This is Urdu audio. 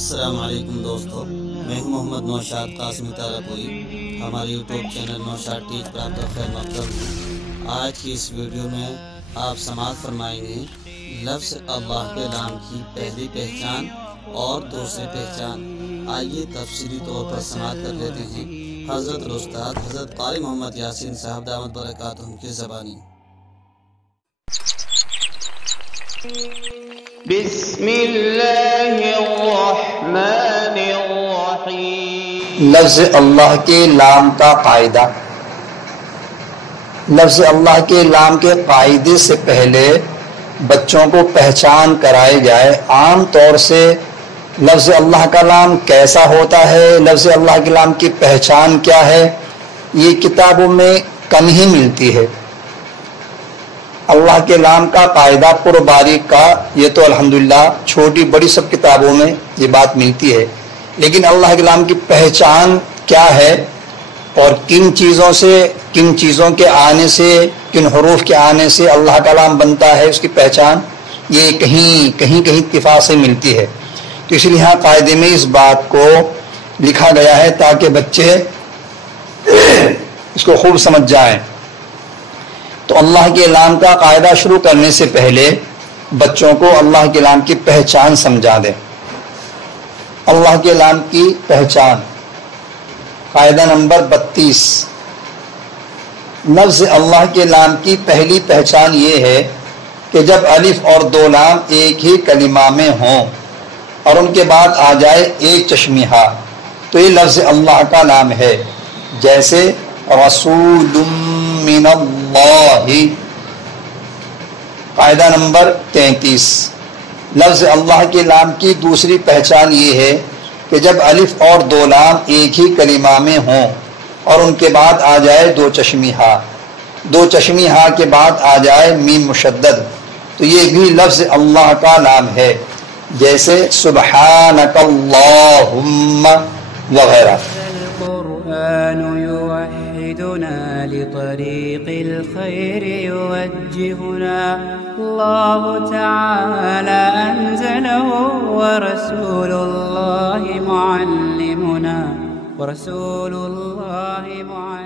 السلام علیکم دوستو، میں ہوں محمد نوشاد قاسمی تارپوری۔ ہمارے یوٹیوب چینل نوشاد ٹیچ پر آپ کا خیر مقدم ہوں۔ آج کی اس ویڈیو میں آپ سماعت فرمائیں گے لفظ اللہ کے نام کی پہلی پہچان اور دوسری پہچان۔ آئیے تفصیلی طور پر سماعت کر لیتے ہیں حضرت الاستاذ حضرت قاری محمد یاسین صاحب دامت برکاتہم کی زبانی۔ بسم اللہ الرحمن الرحیم۔ لفظ اللہ کے لام کا قاعدہ۔ لفظ اللہ کے لام کے قاعدے سے پہلے بچوں کو پہچان کرائی جائے۔ عام طور سے لفظ اللہ کا لام کیسا ہوتا ہے، لفظ اللہ کے لام کی پہچان کیا ہے، یہ کتابوں میں کم ہی ملتی ہے۔ اللہ کے نام کا قاعدہ پر باریک کا یہ تو الحمدللہ چھوٹی بڑی سب کتابوں میں یہ بات ملتی ہے، لیکن اللہ کے نام کی پہچان کیا ہے اور کن چیزوں کے آنے سے، کن حروف کے آنے سے اللہ کا نام بنتا ہے، اس کی پہچان یہ کہیں اتفاق سے ملتی ہے۔ تو اس لیے قاعدے میں اس بات کو لکھا گیا ہے تاکہ بچے اس کو خوب سمجھ جائیں۔ تو اللہ کے نام کا قاعدہ شروع کرنے سے پہلے بچوں کو اللہ کے نام کی پہچان سمجھا دیں۔ اللہ کے نام کی پہچان، قاعدہ نمبر 32۔ لفظ اللہ کے نام کی پہلی پہچان یہ ہے کہ جب الف اور دو لام ایک ہی کلمہ میں ہوں اور ان کے بعد آ جائے ایک چشمی ہا تو یہ لفظ اللہ کا نام ہے، جیسے رسول من اللہ۔ قاعدہ نمبر 33۔ لفظ اللہ کے نام کی دوسری پہچان یہ ہے کہ جب الف اور دو لام ایک ہی کلمہ میں ہوں اور ان کے بعد آ جائے دو چشمی ہا، دو چشمی ہا کے بعد آ جائے میم مشدد تو یہ بھی لفظ اللہ کا نام ہے، جیسے سبحانک اللہم وغیرہ۔ يوحدنا لطريق الخير يوجهنا، الله تعالى أنزله ورسول الله معلمنا، ورسول الله معلمنا۔